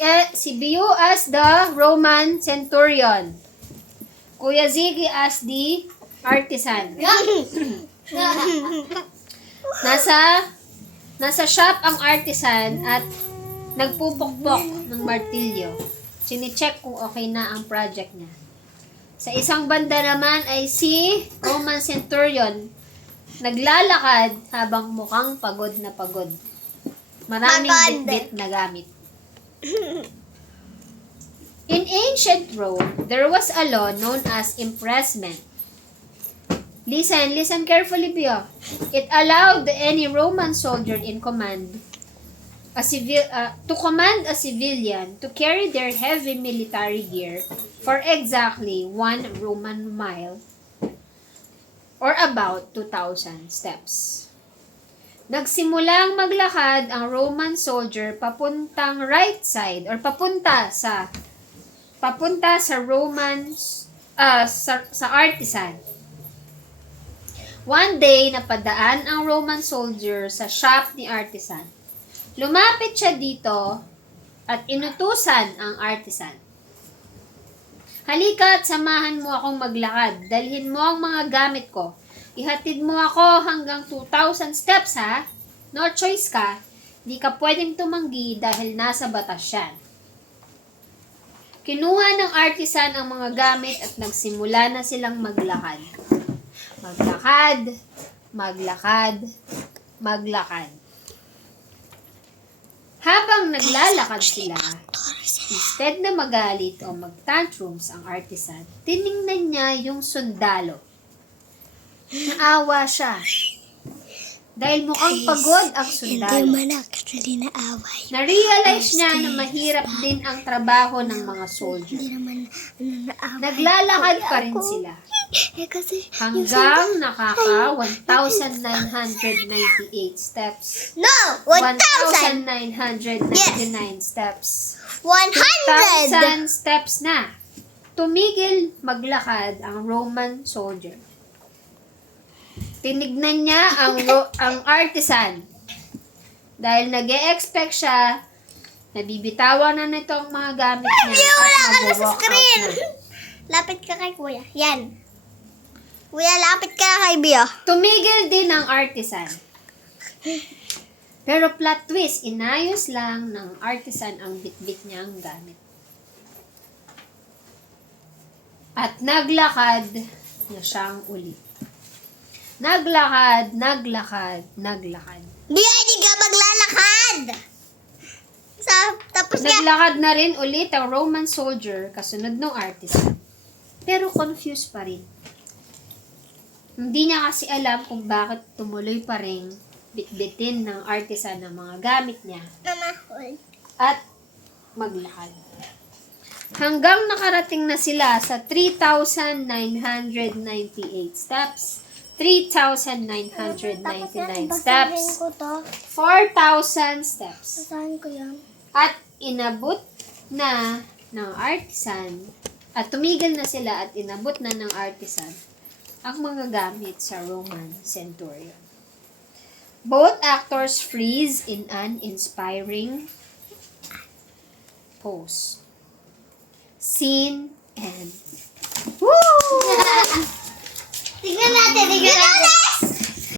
as the Roman centurion. Kuya Ziggy as the artisan. Nasa shop ang artisan at nagpupukpok ng martilyo. Sine-check kung okay na ang project niya. Sa isang banda naman ay si Roman centurion naglalakad habang mukhang pagod na pagod. Maraming bitbit na gamit. In ancient Rome, there was a law known as impressment. Listen carefully, Pio. It allowed any Roman soldier in command, to command a civilian to carry their heavy military gear for exactly 1 Roman mile, or about 2,000 steps. Nagsimulang maglakad ang Roman soldier papuntang right side or papunta sa Roman sa artisan. One day, napadaan ang Roman soldier sa shop ni artisan. Lumapit siya dito at inutusan ang artisan. Halika at samahan mo akong maglakad. Dalhin mo ang mga gamit ko. Ihatid mo ako hanggang 2,000 steps, ha? No choice ka. Di ka pwedeng tumanggi dahil nasa batas yan. Kinuha ng artisan ang mga gamit at nagsimula na silang maglakad. Maglakad. Habang naglalakad sila, instead na magalit o mag-tantrums ang artisan, tiningnan niya yung sundalo. Naawa siya. Dahil mukhang pagod ang sundalo. Hindi man actually naaway. Na-realize niya na mahirap din ang trabaho ng mga soldier. Hindi naman naaway. Naglalakad pa rin sila. Kasi Hanggang nakaka 1,998 steps. No! 1,000! 1,999 steps. 100! 1,000 steps na. Tumigil maglakad ang Roman soldier. Tinignan niya ang artisan. Dahil nag-e-expect siya, nabibitawan na nito ang mga gamit niya at mag-walk out na. Lapit ka kay kuya. Yan. Kuya, lapit ka kay Bio. Tumigil din ang artisan. Pero plot twist, inayos lang ng artisan ang bitbit niyang gamit. At naglakad na siyang ulit. Naglakad. Bio, hindi ka maglalakad! Tapos niya. Naglakad na rin ulit ang Roman soldier kasunod ng artisan. Pero confused pa rin. Hindi niya kasi alam kung bakit tumuloy pa rin bitbitin ng artisan ng mga gamit niya at maglakad. Hanggang nakarating na sila sa 3,998 steps, 3,999 steps, 4,000 steps. Saan ko yan? At inabot na ng artisan, at tumigil na sila at inabot na ng artisan ang mga gamit sa Roman centurion. Both actors freeze in an inspiring pose. Scene end. Woo! Tingnan natin.